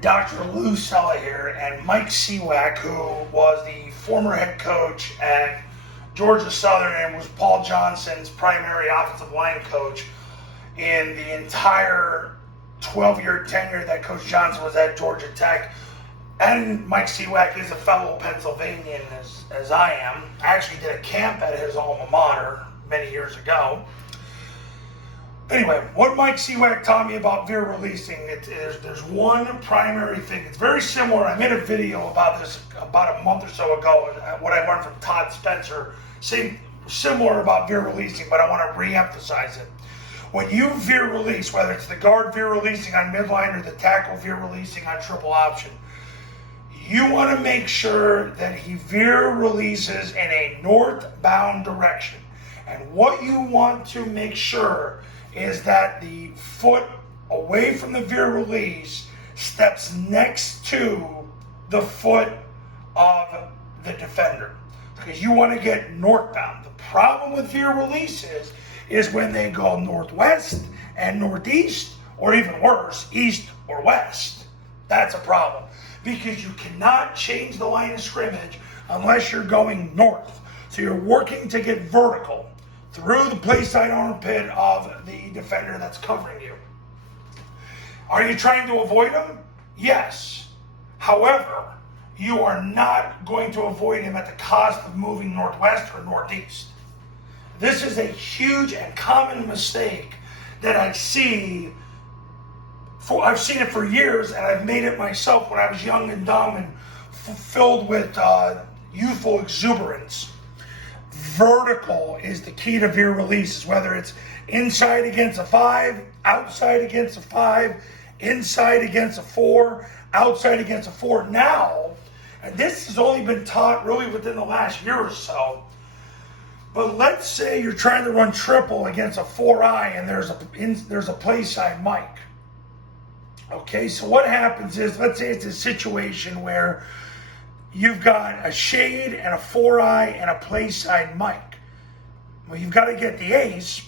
Dr. Lou Sella here, and Mike Seawack, who was the former head coach at Georgia Southern and was Paul Johnson's primary offensive line coach in the entire 12-year tenure that Coach Johnson was at Georgia Tech. And Mike Seawack is a fellow Pennsylvanian as I am. I actually did a camp at his alma mater many years ago. Anyway, what Mike Seawack taught me about Veer-Releasing, there's one primary thing. It's very similar. I made a video about this about a month or so ago, what I learned from Todd Spencer. Similar about Veer-Releasing, but I want to re-emphasize it. When you Veer-Release, whether it's the guard Veer-Releasing on midline or the tackle Veer-Releasing on triple option, you want to make sure that he Veer-Releases in a northbound direction. And what you want to make sure is that the foot away from the Veer-Release steps next to the foot of the defender, because you want to get northbound. The problem with Veer-Releases is when they go northwest and northeast, or even worse, east or west. That's a problem, because you cannot change the line of scrimmage unless you're going north. So you're working to get vertical through the play side armpit of the defender that's covering you. Are you trying to avoid him? Yes. However, you are not going to avoid him at the cost of moving northwest or northeast. This is a huge and common mistake that I see. I've seen it for years, and I've made it myself when I was young and dumb and filled with youthful exuberance. Vertical is the key to Veer-Releases, whether it's inside against a 5, outside against a 5, inside against a 4, outside against a 4. Now, and this has only been taught really within the last year or so, but let's say you're trying to run triple against a 4-eye and there's a play side Mike. Okay, so what happens is, let's say it's a situation where you've got a shade and a 4-eye and a play side Mike. Well, you've got to get the ace.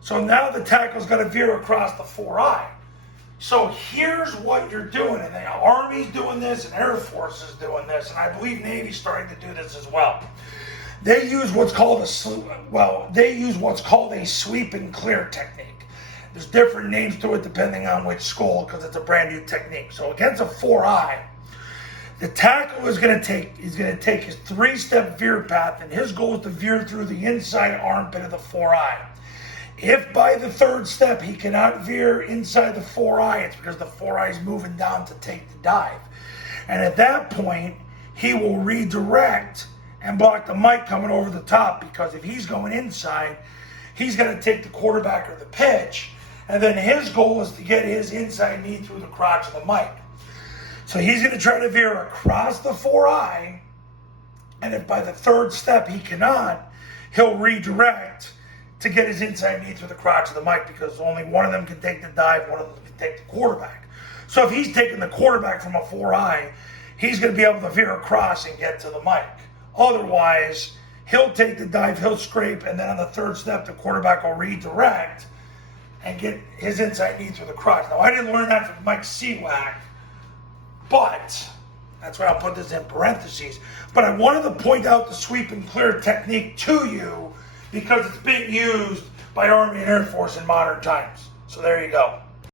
So now the tackle's got to veer across the 4-eye. So here's what you're doing, and the Army's doing this, and Air Force is doing this, and I believe Navy's starting to do this as well. They use what's called a sweep and clear technique. There's different names to it depending on which school, because it's a brand new technique. So against a 4-eye, the tackle is going to take his 3-step veer path, and his goal is to veer through the inside armpit of the 4-eye. If by the 3rd step he cannot veer inside the 4-eye, it's because the 4-eye is moving down to take the dive. And at that point, he will redirect and block the Mike coming over the top, because if he's going inside, he's going to take the quarterback or the pitch, and then his goal is to get his inside knee through the crotch of the Mike. So he's going to try to veer across the 4-eye, and if by the 3rd step he cannot, he'll redirect to get his inside knee through the crotch of the Mike, because only one of them can take the dive, one of them can take the quarterback. So if he's taking the quarterback from a 4-eye, he's going to be able to veer across and get to the Mike. Otherwise, he'll take the dive, he'll scrape, and then on the 3rd step, the quarterback will redirect and get his inside knee through the crotch. Now, I didn't learn that from Mike Seawack, but that's why I'll put this in parentheses. But I wanted to point out the sweep and clear technique to you, because it's being used by Army and Air Force in modern times. So there you go.